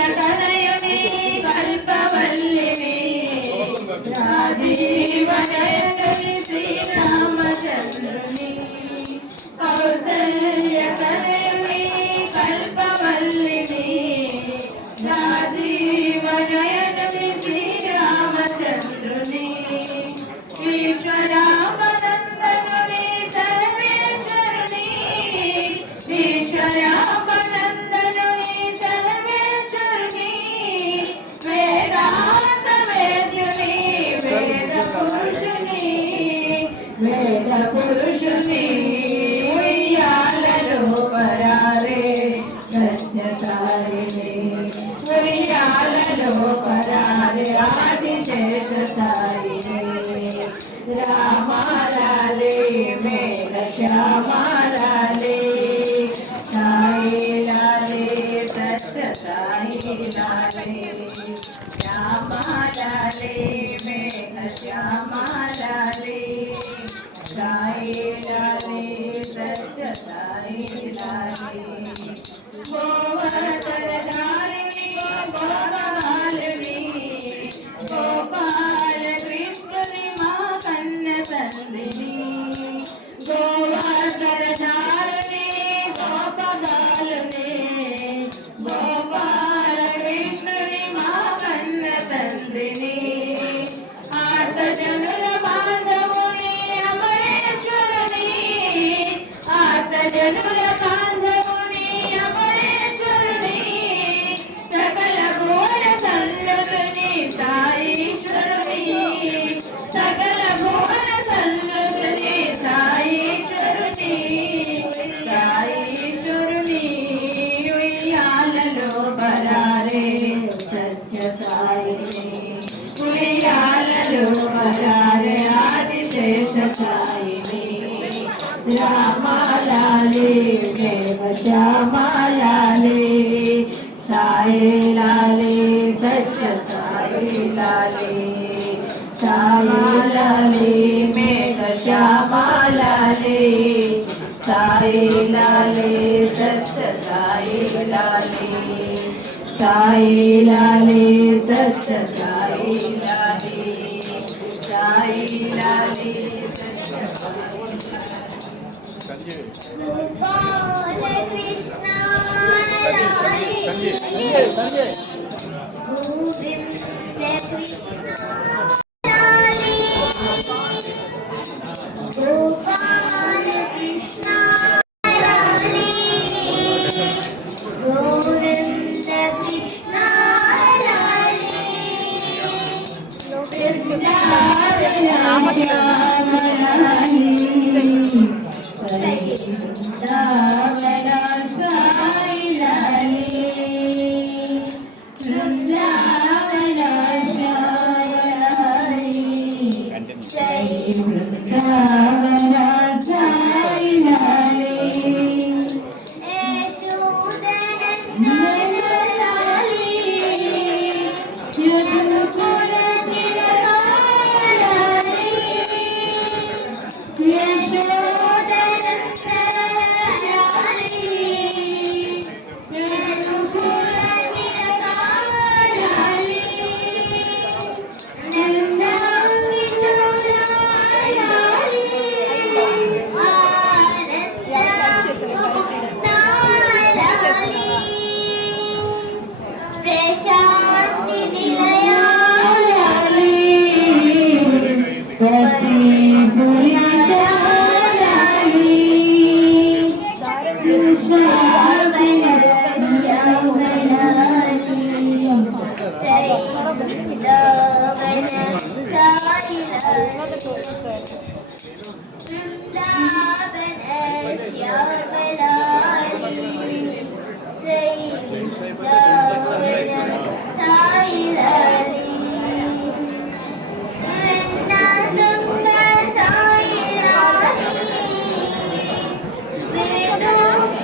कौसल्यतनयुनि कल्पवल्लिनि राजीवनयनि श्रीरामचन्द्रुनि कौसल्यतनयुनि कल्पवल्लिनि राजीवनयनि श्रीरामचन्द्रुनि ईश्वरापनन्दनुनि सर्वेश्वरुनि ईश्वरापनन्दनुनि सर्वेश्वरुनि वेदान्तवेद्युनि वेदपुरुषुनि उయ్యాలలో పరారే సత్యసాయిని ఉయ్యాలలో పరారే ఆదిశేష సాయిని రామాలాలే మేఘ శ్యామాలాలే సాయి లాలే సత్య సాయి లాలే శ్యామాలాలే మేఘ శ్యామాలాలే సాయి లాలే సత్య సాయి లాలే గోవర్ధనధారిణి గోపాలిని గోపాల కృష్ణుని మా కన్న తండ్రిని గోవర్ధనధారిణి గోపగాలుని గోపాల కృష్ణుని మా కన్న తండ్రిని ఆర్తజనుల బాంధవుని అమరేశ్వరుని ఆర్తజనుల బాంధవుని అమరేశ్వరుని సకల భూల సన్నుతుని సాయీశ్వరుని సకల భూల సన్నుతుని సాయీశ్వరుని సాయీశ్వరుని ఉయ్యాలలో పరారే సత్య సాయిని ఉయ్యాలలో పరారే ఆదిశేష సాయిని రామాలాలే దేవ శ్యామాలాలే సాయి లాలే సత్య సాయి లాలే సాయి లాలే మేఘ శ్యామాలాలే సాయి లాలే సత్య సాయి లాలే సాయి లాలే సత్య సాయి లాలే సాయి లాలే సత్య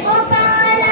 Gopala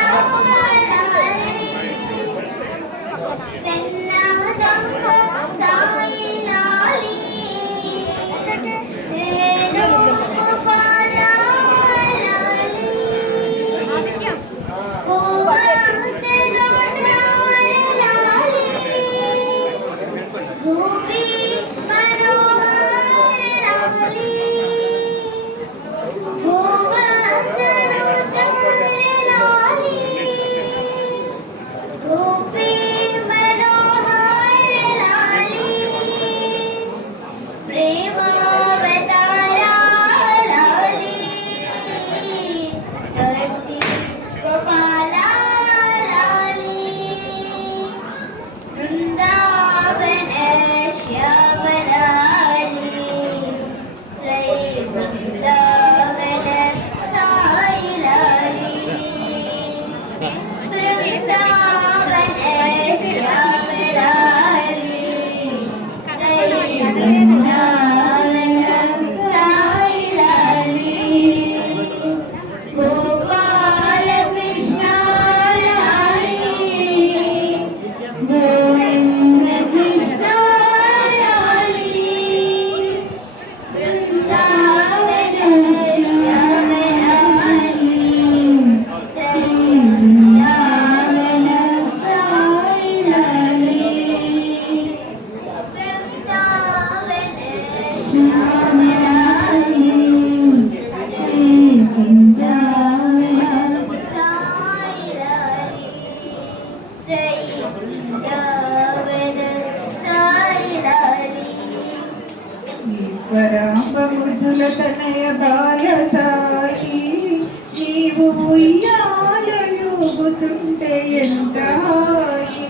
ఎంత హాయి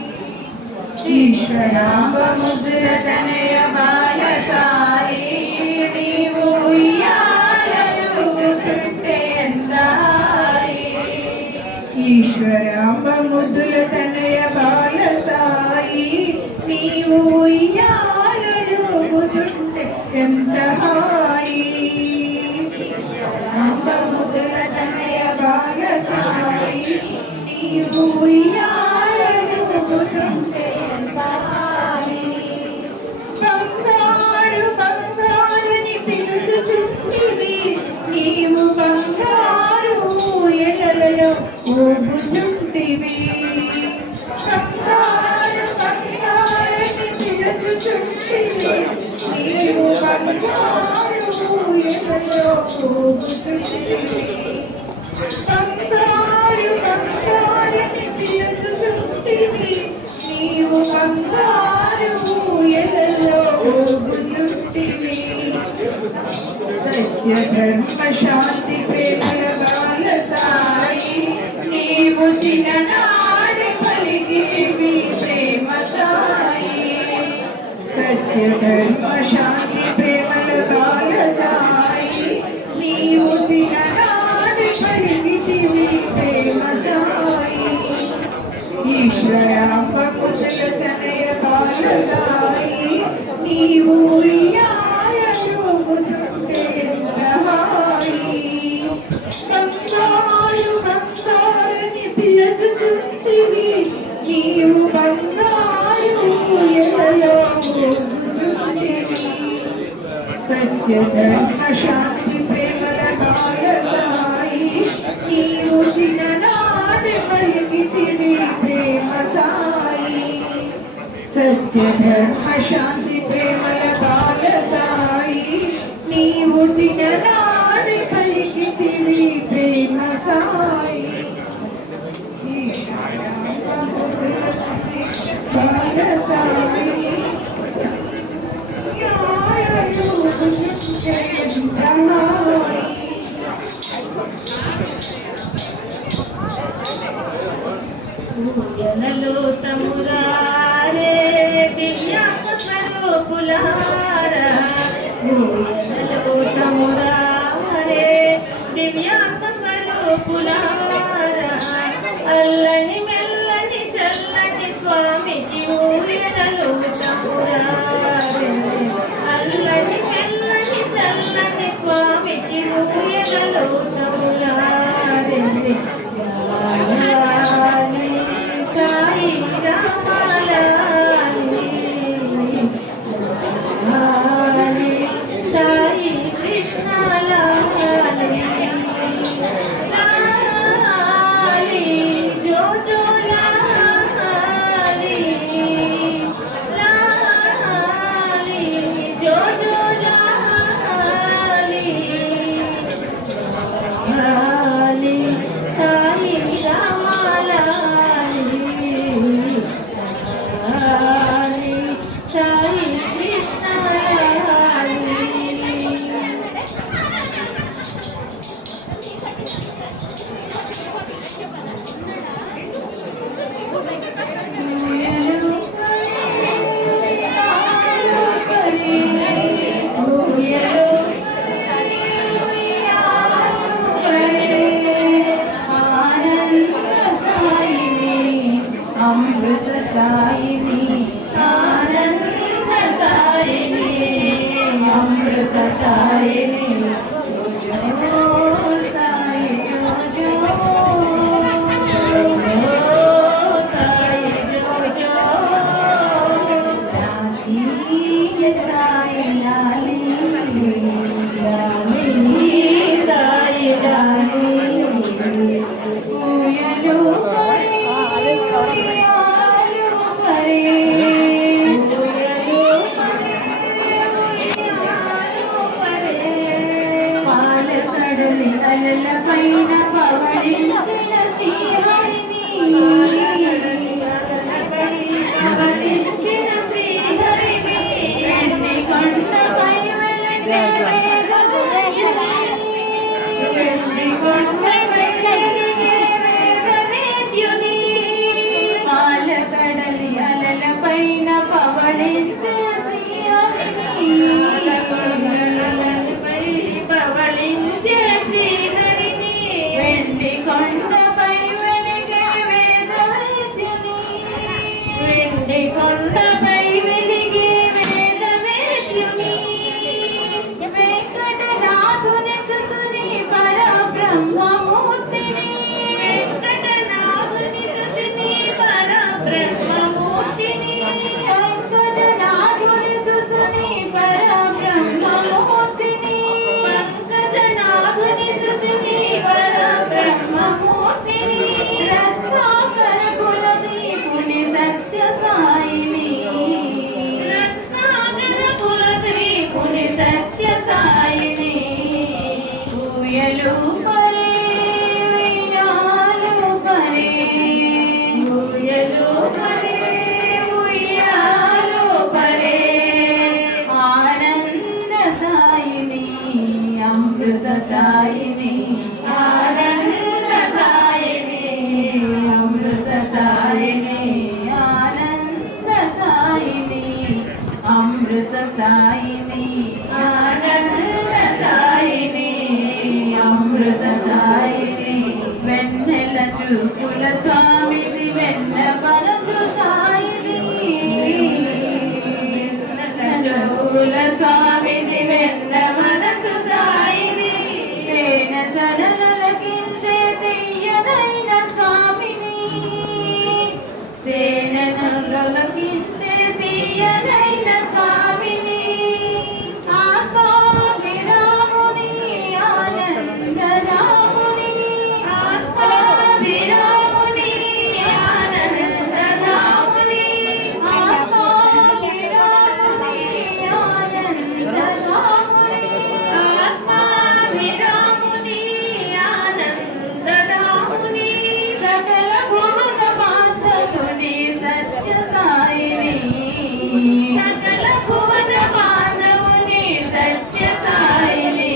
ఈశ్వరాంబ ముద్దుల తనయ బాల సాయి నీవు ఉయ్యాలలుగుతుంటే ఎంత హాయి ఈశ్వరాంబ ముద్దుల తనయ బాల సాయి నీవు ఉయ్యాలలుగుతుంటే ఎంత హాయి అంబ ముద్దుల తనయ బాల సాయి నీవు ఉయ్యాలలుగుతుంటే ఎంత హాయి బంగారు బంగారుని పిలుచుచుంటివి నీవు బంగారు ఎలలో ఊగుచుంటివి బంగారు బంగారుని పిలుచుచుంటివి నీవు బంగారు ఎలలో ఊగుచుంటివి బంగారు బంగారుని పిలుచుచుంటివి నీవు బంగారు ఎలలో ఊగుచుంటివి సత్య ధర్మ శాంతి ప్రేమల బాల సాయి నీవు చిన్ననాడి పలికితివి ప్రేమ సాయి సత్య ధర్మ శాంతి ప్రేమల బాల సాయి నీవు చిన్ననాడి పలికితివి ప్రేమ సాయి ఈశ్వరాంబ ముద్దుల తనయ బాల సాయి నీవు ఉయ్యాలలుగుతుంటే ఎంత హాయి బంగారు బంగారుని పిలుచుచుంటివి నీవు బంగారు ఎలలో ఊగుచుంటివి సత్య ధర్మ శాంతి ప్రేమల బాల సాయి నీవు చిన్ననాటి పలికితివి ప్రేమ సాయి సత్య ధర్మ శాంతి ప్రేమల బాల సాయి నీవు చిన్ననాటి పలికితివి ప్రేమ సాయి ఈశ్వరాంబ ముద్దుల తనయ బాల సాయి యాలలుగుతుంటే ఎంత హాయి ఊయలలో సమురారే దివ్యాంగ స్వరూపులారా ఊయలలో సమురారే దివ్యాంగ స్వరూపులారా అల్లని మెల్లని చల్లని స్వామికి ఊయలలో సమురారే అల్లని మెల్లని చల్లని స్వామికి ఊయలలో సమురారే సాయి రామాలి సాయి కృష్ణ లాలి జో జో లాలి జో జో లాలి సాయి రామాలి సాయి కృష్ణ అమృత సాయిని ఆనంద సాయిని అమృత సాయిని జో సాయి జో సాయి జో రాధి సాయి లాలి సాయి లాలి ఊయలు పైన పవళించిన శ్రీహరిని పవళించిన శ్రీహరిని ఎన్ని కొండపై వెలిచే వేగవేగిని ఎన్ని కొండపై వెలిగే వేగవేగిని చూపుల స్వామిది వెన్న మనసు సాయిది చూపుల స్వామిది వెన్న మనసు సాయిది తేన సడలకించే తీయనైన స్వామిని తేనెలకించే తీయనైన స్వామిని ఆత్మాభిరాముని ఆనందరాముని ఆత్మాభిరాముని ఆనందరాముని ఆత్మాభిరాముని ఆనందరాముని ఆత్మాభిరాముని ఆనందరాముని సకల భువన బాంధవుని సత్య సాయిని సకల భువన బాంధవుని సత్య సాయిని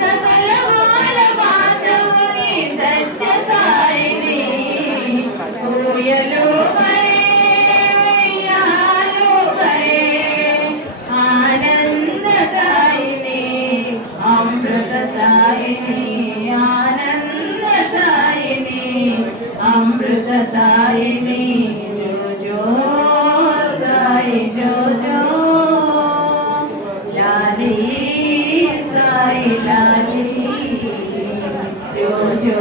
సకల భువన బాంధవుని సత్య సాయిని ఊయలు పరే వెయ్యాలు పరే ఆనంద సాయిని అమృత సాయిని ఆనంద సాయిని అమృత సాయిని జో జో సాయి జో జో లాలి సాయి లాలి జో జో